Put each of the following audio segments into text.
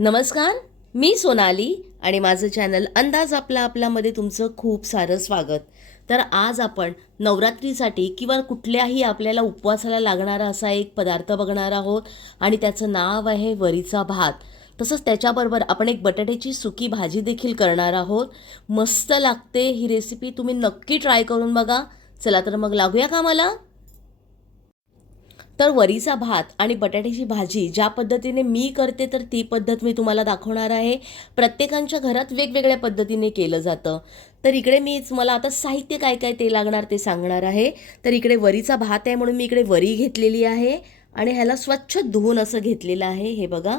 नमस्कार मी सोनाली आणि माझं चॅनल अंदाज आपला आपल्यामध्ये तुमचं खूप सारं स्वागत. तर आज आपण नवरात्रीसाठी किंवा कुठल्याही आपल्याला उपवासाला लागणारा असा एक पदार्थ बघणार आहोत आणि त्याचं नाव आहे वरीचा भात. तसंच त्याच्याबरोबर आपण एक बटाट्याची सुकी भाजी देखील करणार आहोत. मस्त लागते ही रेसिपी तुम्ही नक्की ट्राय करून बघा. चला तर मग लागूया का मला तर वरीचा भात आणि बटाट्याची भाजी ज्या पद्धतीने मी करते तर ती पद्धत मी तुम्हाला दाखवणार आहे. प्रत्येकांच्या घरात वेगवेगळ्या पद्धतीने केलं जातं. तर इकडे मीच मला आता साहित्य काय काय ते लागणार ते सांगणार आहे. तर इकडे वरीचा भात आहे म्हणून मी इकडे वरी घेतलेली आहे. आणि ह्याला स्वच्छ धुवून असं घेतलेलं आहे हे बघा.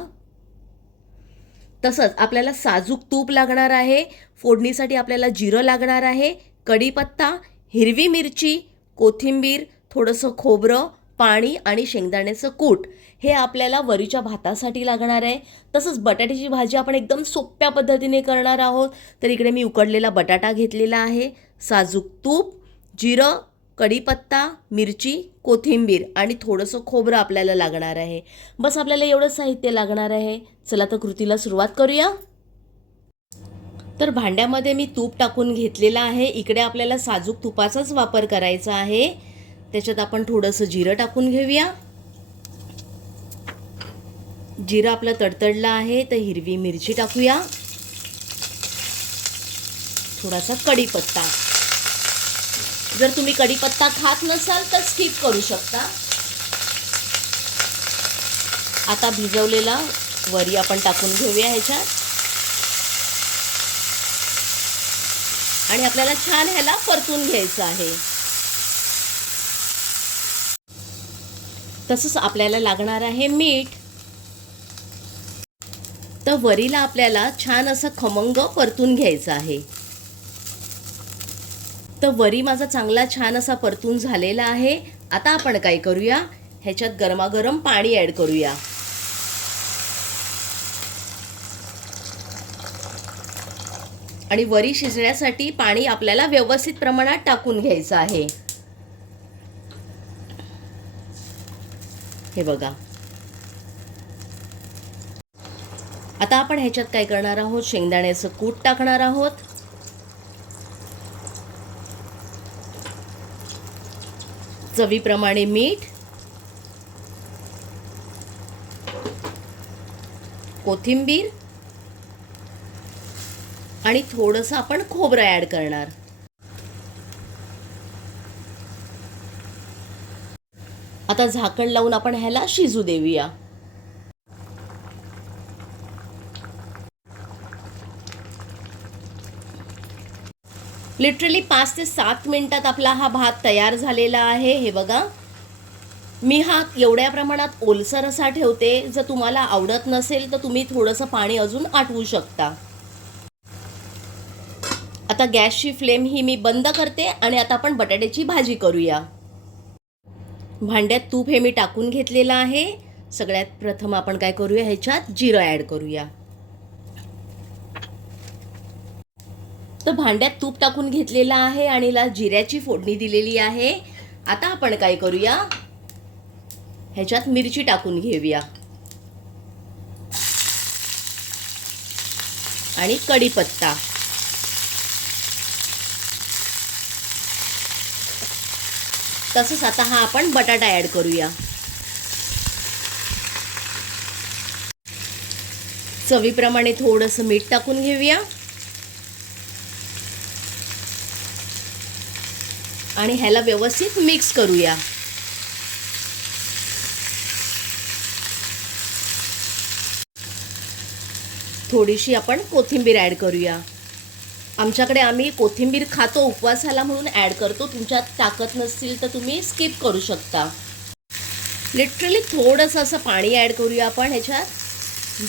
तसंच आपल्याला साजूक तूप लागणार आहे. फोडणीसाठी आपल्याला जिरं लागणार आहे. कढीपत्ता हिरवी मिरची कोथिंबीर थोडंसं खोबरं पाणी आणि शेंगदाण्याचं कूट हे आपल्याला वरीच्या भातासाठी लागणार आहे. तसंच बटाट्याची भाजी आपण एकदम सोप्या पद्धतीने करणार आहोत. तर इकडे मी उकडलेला बटाटा घेतलेला आहे. साजूक तूप जिरं कढीपत्ता मिरची कोथिंबीर आणि थोडंसं खोबरं आपल्याला लागणार आहे. बस आपल्याला एवढं साहित्य लागणार आहे. चला तर कृतीला सुरुवात करूया. तर भांड्यामध्ये मी तूप टाकून घेतलेलं आहे. इकडे आपल्याला साजूक तुपाचाच वापर करायचा आहे. त्याच्यात आपण थोडंसं जिरं टाकून घेऊया. जिरं आपला तडतडला आहे तर हिरवी मिरची टाकूया. थोडासा कढीपत्ता. जर तुम्ही कढीपत्ता खात नसाल तर स्किप करू शकता. आता भिजवलेला वरी आपण टाकून घेऊया ह्याच्यात. आणि आपल्याला छान ह्याला परतून घ्यायचं आहे. तसंच आपल्याला लागणार आहे मीठ. तर वरीला आपल्याला छान असं खमंग परतून घ्यायचं आहे. तर वरी माझा चांगला छान असा परतून झालेला आहे. आता आपण काय करूया? ह्याच्यात गरमागरम पाणी ॲड करूया. आणि वरी शिजण्यासाठी पाणी आपल्याला व्यवस्थित प्रमाणात टाकून घ्यायचं आहे. हे बघा. आता आपण ह्याच्यात काय करणार आहोत? शेंगदाण्याचं कूट टाकणार आहोत. चवीप्रमाणे मीठ. कोथिंबीर. आणि थोडंसं आपण खोबरं ॲड करणार. आता झाकण लावून आपण ह्याला शिजू देऊया. लिटरली पाच ते सात मिनिटात आपला हा भात तयार झालेला आहे. हे बघा. मी हा एवढ्या प्रमाणात ओलसर असा ठेवते. जर तुम्हाला आवडत नसेल तर तुम्ही थोडंसं पाणी अजून आटवू शकता. आता गॅसची फ्लेम ही मी बंद करते आणि आता आपण बटाट्याची भाजी करूया. भांड्यात तूप हे मी टाकून घेतलेलं आहे. सगळ्यात प्रथम आपण काय करूया? ह्याच्यात जिरं ॲड करूया. तर भांड्यात तूप टाकून घेतलेलं आहे आणि ला जिऱ्याची फोडणी दिलेली आहे. आता आपण काय करूया? ह्याच्यात मिरची टाकून घेऊया. आणि कढीपत्ता. तसंच आता हा आपण बटाटा ॲड करूया. चवीप्रमाणे थोडंसं मीठ टाकून घेऊया. आणि ह्याला व्यवस्थित मिक्स करूया. थोडीशी आपण कोथिंबीर ॲड करूया. आमच्याकडे आम्ही कोथिंबीर खातो उपवासाला म्हणून ॲड करतो. तुमच्यात ताकद नसतील तर तुम्ही स्किप करू शकता. लिटरली थोडंसं असं पाणी ॲड करूया आपण ह्याच्यात.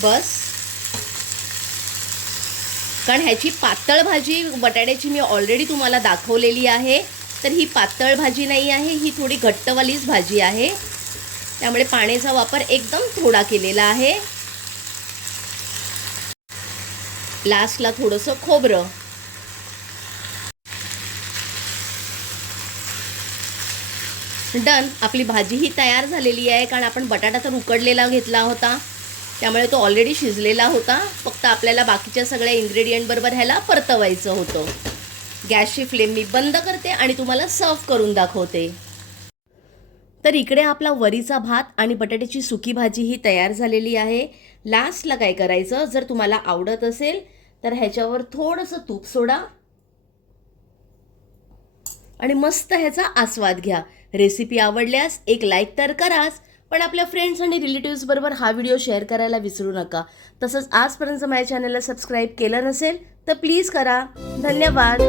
बस. कारण ह्याची पातळ भाजी बटाट्याची मी ऑलरेडी तुम्हाला दाखवलेली आहे. तर ही पातळ भाजी नाही आहे ही थोडी घट्टवालीच भाजी आहे. त्यामुळे पाण्याचा वापर एकदम थोडा केलेला आहे. लास्टला थोडंसं खोबरं. डन. आपली भाजी ही तयार झालेली आहे कारण आपण बटाटा तर उकडलेला घेतला होता. त्यामुळे तो ऑलरेडी शिजलेला होता. फक्त आपल्याला बाकीच्या सगळ्या इन्ग्रेडियंटबरोबर ह्याला परतवायचं होतं. गॅसची फ्लेम मी बंद करते आणि तुम्हाला सर्व करून दाखवते. तर इकडे आपला वरीचा भात आणि बटाट्याची सुकी भाजी ही तयार झालेली आहे. लास्टला काय करायचं? जर तुम्हाला आवडत असेल तर ह्याच्यावर थोडंसं तूप सोडा. आणि मस्त ह्याचा आस्वाद घ्या. रेसिपी आवडल्यास एक लाईक तर कराच पण आपल्या फ्रेंड्स आणि रिलेटिव्सबरोबर हा व्हिडिओ शेअर करायला विसरू नका. तसंच आजपर्यंत माझ्या चॅनलला सबस्क्राईब केलं नसेल तर प्लीज करा. धन्यवाद.